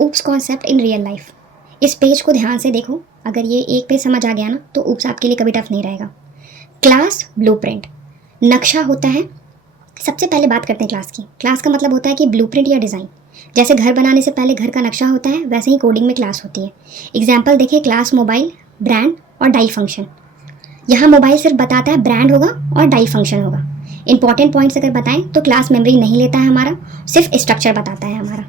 Oops concept in real life. इस page को ध्यान से देखो, अगर ये एक पेज समझ आ गया ना तो ऊप्स आपके लिए कभी टफ नहीं रहेगा। क्लास ब्लूप्रिंट, नक्शा होता है। सबसे पहले बात करते हैं क्लास की। क्लास का मतलब होता है कि ब्लूप्रिंट या डिज़ाइन। जैसे घर बनाने से पहले घर का नक्शा होता है, वैसे ही कोडिंग में क्लास होती है। एग्जाम्पल देखिए, क्लास मोबाइल, ब्रांड और डाई फंक्शन। यहाँ मोबाइल सिर्फ बताता है ब्रांड होगा और डाई फंक्शन होगा। इंपॉर्टेंट पॉइंट्स अगर बताएं तो क्लास मेमोरी नहीं लेता है हमारा, सिर्फ स्ट्रक्चर बताता है हमारा।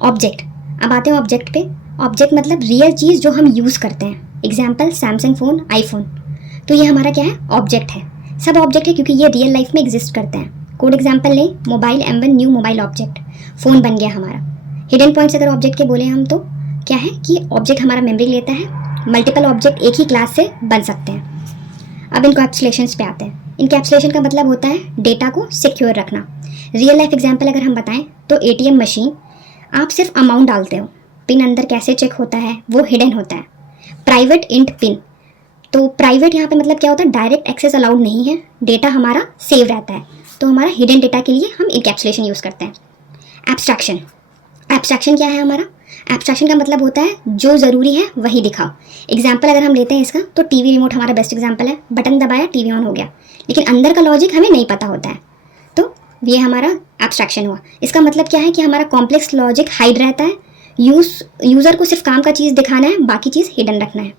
ऑब्जेक्ट, अब आते हैं ऑब्जेक्ट पे। ऑब्जेक्ट मतलब रियल चीज़ जो हम यूज़ करते हैं। Example Samsung phone, iPhone. तो ये हमारा क्या है? ऑब्जेक्ट है। सब ऑब्जेक्ट है क्योंकि ये रियल लाइफ में एग्जिस्ट करते हैं। कोड एग्जाम्पल लें, mobile M1 new mobile object, phone बन गया हमारा। हिडन पॉइंट्स अगर ऑब्जेक्ट के बोले हम तो क्या है कि ऑब्जेक्ट हमारा मेमोरी लेता है, मल्टीपल ऑब्जेक्ट एक ही क्लास से बन सकते हैं। अब इनकैप्सुलेशंस पे आते हैं। इनकैप्सुलेशन का मतलब होता है डेटा को सिक्योर रखना। रियल लाइफ एग्जाम्पल अगर हम बताएं तो ATM मशीन, आप सिर्फ अमाउंट डालते हो, पिन अंदर कैसे चेक होता है वो हिडन होता है। प्राइवेट इंट पिन, तो प्राइवेट यहाँ पे मतलब क्या होता है? डायरेक्ट एक्सेस अलाउड नहीं है, डेटा हमारा सेव रहता है। तो हमारा हिडन डेटा के लिए हम इनकैप्सुलेशन यूज़ करते हैं। एब्स्ट्रैक्शन, एब्स्ट्रैक्शन क्या है हमारा? एब्स्ट्रैक्शन का मतलब होता है जो ज़रूरी है वही दिखाओ। एग्जाम्पल अगर हम लेते हैं इसका तो टीवी रिमोट हमारा बेस्ट एग्जाम्पल है। बटन दबाया, टीवी ऑन हो गया, लेकिन अंदर का लॉजिक हमें नहीं पता होता है, तो ये हमारा एब्स्ट्रैक्शन हुआ। इसका मतलब क्या है कि हमारा कॉम्प्लेक्स लॉजिक हाइड रहता है। यूज़र को सिर्फ काम का चीज़ दिखाना है, बाकी चीज़ हिडन रखना है।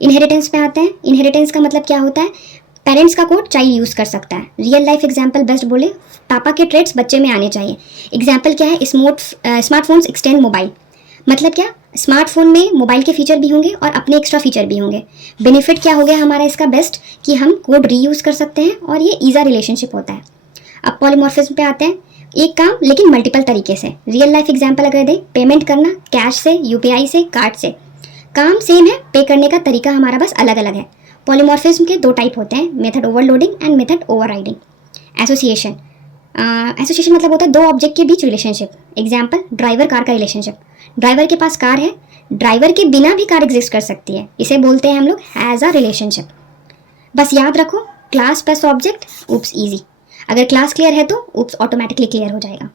इनहेरिटेंस पे आते हैं। इनहेरिटेंस का मतलब क्या होता है? पेरेंट्स का कोड चाइल्ड यूज़ कर सकता है। रियल लाइफ एग्जाम्पल बेस्ट बोले, पापा के ट्रेड्स बच्चे में आने चाहिए। एग्जाम्पल क्या है? स्मार्टफोन्स एक्सटेंड मोबाइल, मतलब क्या? स्मार्टफोन में मोबाइल के फीचर भी होंगे और अपने एक्स्ट्रा फीचर भी होंगे। बेनिफिट क्या हो गया हमारा इसका बेस्ट, कि हम कोड रीयूज़ कर सकते हैं और ये ईजा रिलेशनशिप होता है। अब पॉलीमॉर्फिज्म पे आते हैं। एक काम लेकिन मल्टीपल तरीके से। रियल लाइफ एग्जाम्पल अगर दें, पेमेंट करना कैश से, UPI से, कार्ड से, काम सेम है, पे करने का तरीका हमारा बस अलग अलग है। पॉलीमॉर्फिज्म के दो टाइप होते हैं, method overloading and method overriding. Association, association मतलब होता है दो ऑब्जेक्ट के बीच रिलेशनशिप। एग्जाम्पल ड्राइवर कार का रिलेशनशिप। ड्राइवर के पास कार है, ड्राइवर के बिना भी कार एग्जिस्ट कर सकती है, इसे बोलते हैं हम लोग हैज़ अ रिलेशनशिप। बस याद रखो, class plus object, oops easy. अगर क्लास क्लियर है तो ऊप्स ऑटोमेटिकली क्लियर हो जाएगा।